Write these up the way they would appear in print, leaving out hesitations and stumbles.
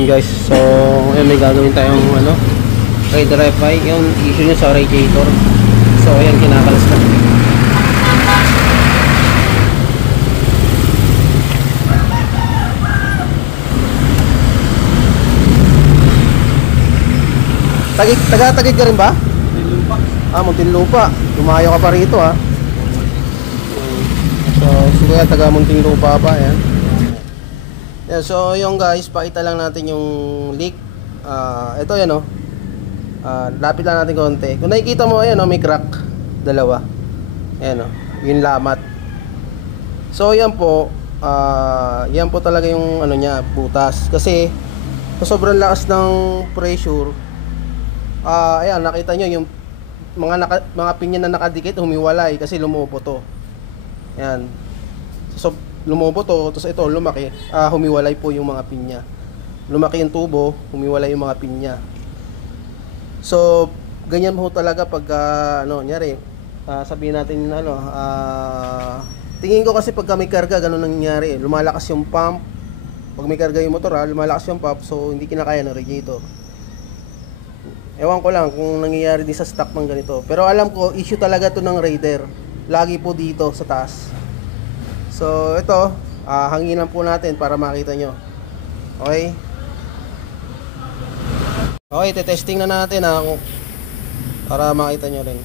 Ayun guys, so may gagawin tayong redirify. Yung issue nyo sa radiator. So ayan, kinakalas na. Taga-tagig ka rin ba? Muntinlupa. Muntinlupa. Dumayo ka pa rito ha. So siguro taga Muntinlupa pa yan. Yeah, so yung guys, pakita lang natin yung leak. Ito yan oh. Lapit lang natin konti. Kung nakikita mo, ayan oh, may crack. Dalawa. Ayan oh, yung lamat. So yan po, yan po talaga yung niya, butas. Kasi sa sobrang lakas ng pressure, ayan, nakita nyo yung mga pinya na nakadikit humiwalay kasi lumupo to. Ayan. So lumupo to, tapos ito lumaki, humiwalay po yung mga pinya. Lumaki yung tubo, humiwalay yung mga pinya. So ganyan po talaga pag nangyari. Sabihin natin tingin ko kasi pagka may karga ganun nangyayari. Lumalakas yung pump. Pag may karga yung motor, lumalakas yung pump, so hindi kinakaya ng radiator. Ewan ko lang kung nangyayari din sa stock ng ganito. Pero alam ko, issue talaga to ng Raider. Lagi po dito sa taas. So ito, hanginan po natin para makita nyo. Okay? Okay, testing na natin para makita nyo rin.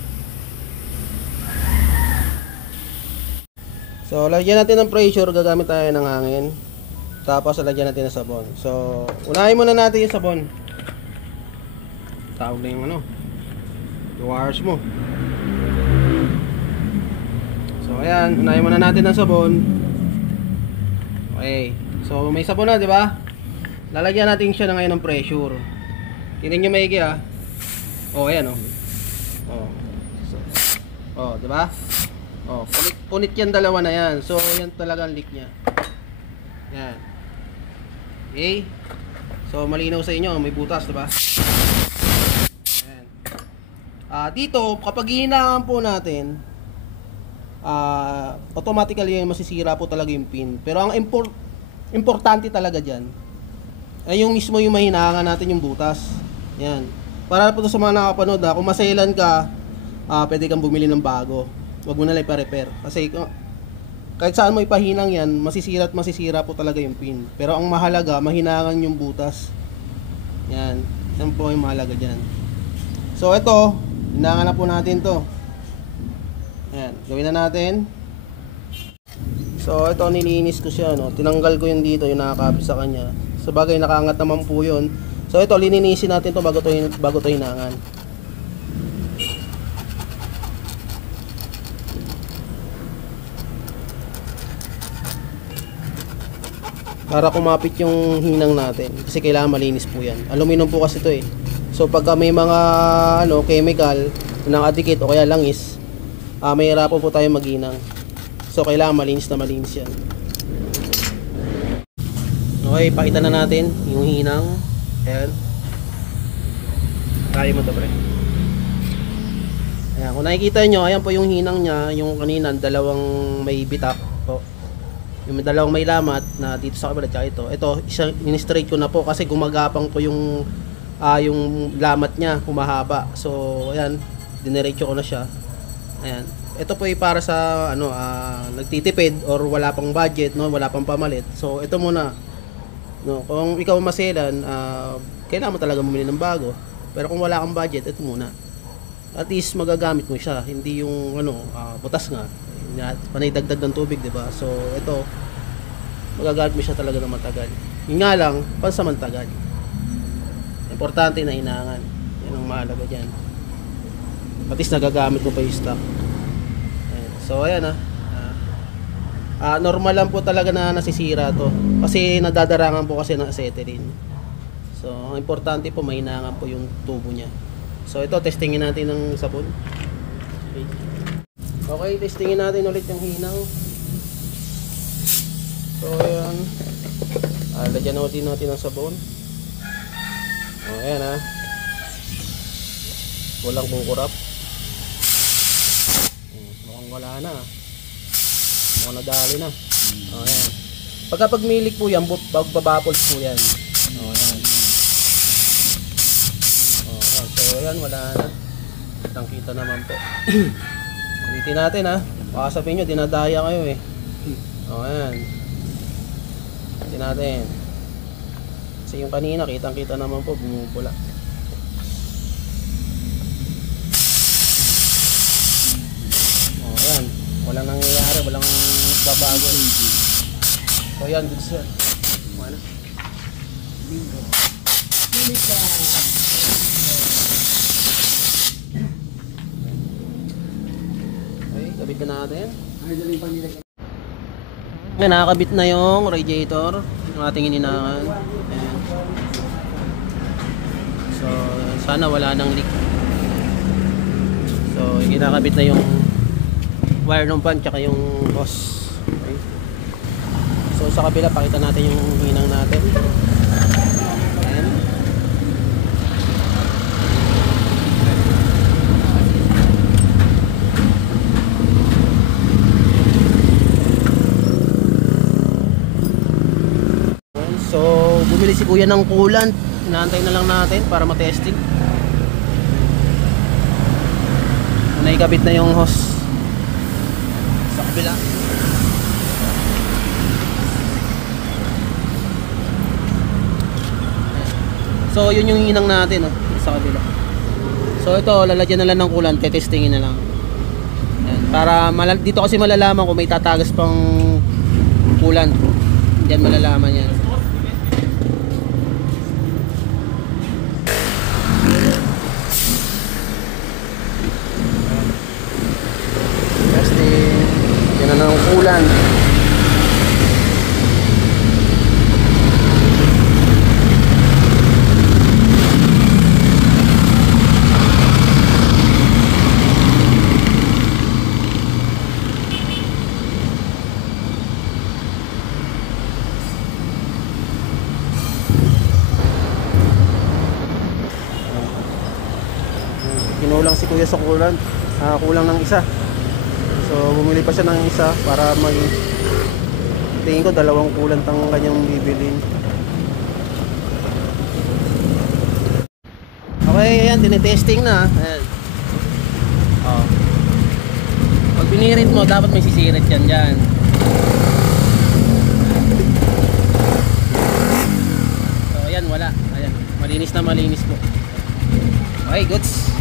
So lagyan natin ng pressure, gagamit tayo ng hangin. Tapos lagyan natin ng sabon. So unahin muna natin yung sabon. Tawag na yung yung wires mo. So ayan, unahin muna natin ng sabon. Okay. So may sabon na, di ba? Lalagyan natin siya na ngayon ng pressure. Tingnan niyo maigi Oh, ayan So, di ba? Punit yan, dalawa na yan. So yan talaga ang leak niya. Yan. Okay? So malinaw sa inyo, may butas, di ba? Dito, kapag hihinaan po natin, automatically masisira po talaga yung pin. Pero ang importante talaga dyan ay yung mismo yung mahinaangan natin yung butas. Yan. Para po sa mga nakapanood, kung masailan ka, pwede kang bumili ng bago. Huwag mo na lang ipa-repair. Kasi kahit saan mo ipahinang yan, masisira at masisira po talaga yung pin. Pero ang mahalaga, mahinaangan yung butas. Yan. Yan po yung mahalaga dyan. So ito, hinangan na po natin to. Ayan, gawin na natin. So ito, nilinis ko siya, tinanggal ko yung dito, yung nakakapit sa kanya. Sa bagay, nakaangat naman po yun. So ito, lininisin natin to bago to hinangan. Para kumapit yung hinang natin, kasi kailangan malinis po yan. Aluminum po kasi ito eh. So pagka may mga chemical na nakadikit o kaya langis, may hirapan po tayo maghinang. So kailangan malinis na malinis yan. Okay, pakita na natin yung hinang. Ayan. Kaya mo ito, pre. Ayan, kung nakikita nyo, ayan po yung hinang nya. Yung kanina, dalawang may bitak po. Yung dalawang may lamat na dito sa kabila, tsaka ito. Ito, in-straight ko na po kasi gumagapang po yung lamat nya, humahaba. So ayan, dinerecho ko na siya. Ayan. Ito po ay para sa nagtitipid or wala pang budget, wala pang pamalit. So ito muna. Kung ikaw maselan, kailangan mo talaga bumili ng bago. Pero kung wala kang budget, ito muna. At least magagamit mo siya, hindi yung butas nga. Panay dagdag ng tubig, 'di ba? So ito, magagamit mo siya talaga ng matagal. Yun nga lang, pansamantagal. Importante na hinangan. Yan ang mahalaga dyan. At least nagagamit mo pa yung stock. Ayan. So ayan normal lang po talaga na nasisira to. Kasi nadadarangan po kasi ng acetylene. So ang importante po, mahinangan po yung tubo niya. So ito, testingin natin ng sabon. Okay, testingin natin ulit yung hinang. So ayan, lagyan natin ng sabon. Ayan walang kukurap. Mukhang wala na. Mukhang nadali na. Ayan. Pagka pagmilik po yan, bagbabapols po yan. Ayan. So ayan, wala na. Kitang-kita naman po. Ulitin natin ha. Baka sabihin nyo, dinadaya kayo eh. O ayan. Ulitin natin. Kasi yung kanina, kitang-kita naman po, bumubula. O ayan. Walang nangyayari, walang babago. So ayan, good sir. Ano? Bingo. Okay, kabit na natin. Okay, nakakabit na yung radiator ng ating ininangan. Ayan. So, sana wala nang leak. So, kinakabit na yung wire ng fan tsaka yung hose. Okay. So, sa kabila, pakita natin yung hinang natin. Ayan. So, bumili si kuya ng coolant. Inaantay na lang natin para matesting. Naikabit na yung hose sa kabila. So, yun yung hinang natin sa kabila. So, ito, lalagyan na lang ng coolant. Testingin na lang. Ayan. Para dito kasi malalaman kung may tatagas pang coolant. Diyan malalaman yan. Yan na ng coolant. Kinulang si kuya sa coolant. Kulang ng isa. So bumili pa siya ng isa para tingin ko dalawang coolant ang kanyang bibilin. Okay, ayan, tinitesting na. Ayan. Pag binirit mo, dapat may sisirit yan dyan. So ayan, wala. Ayan, malinis na malinis po. Okay, goods.